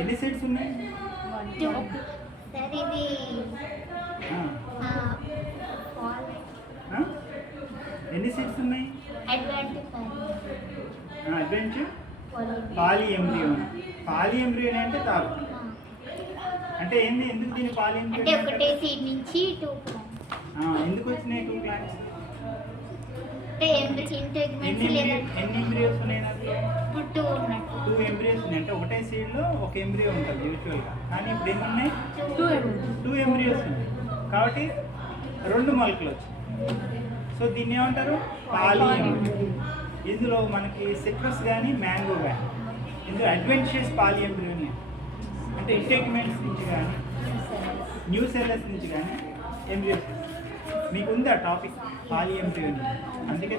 ఎన్ని సీట్స్ ఉన్నాయి? ఎన్ని సీట్స్ ఉన్నాయి? అడ్వెంచర్ పాలి ఎంబ్రియో పాలి ఎంబ్రియో అంటే తాగు అంటే ఏంది? ఎందుకు దీని పాలి అంటే ఒకటే నుంచి టూ ఎందుకు వచ్చినాయి టూ ప్లాంట్స్ ఎన్ని ఎంబ్రియోస్ ఉన్నాయి ఉన్నట్టు టూ ఎంబ్రియోస్ ఉన్నాయి అంటే ఒకటే సీడ్లో ఒక ఎంబ్రియో ఉంటుంది యూజువల్గా కానీ ఇప్పుడు ఎన్ని ఉన్నాయి టూ ఎంబ్రియోస్ ఉన్నాయి. కాబట్టి రెండు మొలకలు వచ్చాయి. సో దీన్ని ఏమంటారు? పాలి ఇందులో మనకి సిట్రస్ కానీ మ్యాంగో కానీ ఇందులో అడ్వెంచర్స్ పాలి ఎంబ్రియోని అంటే ఇంటెగ్మెంట్స్ నుంచి కానీ న్యూ సెల్లర్స్ నుంచి కానీ ఎంబ్రియోస్ మీకు ఉంది ఆ టాపిక్ పాలి ఎంబ్రియోని అందుకే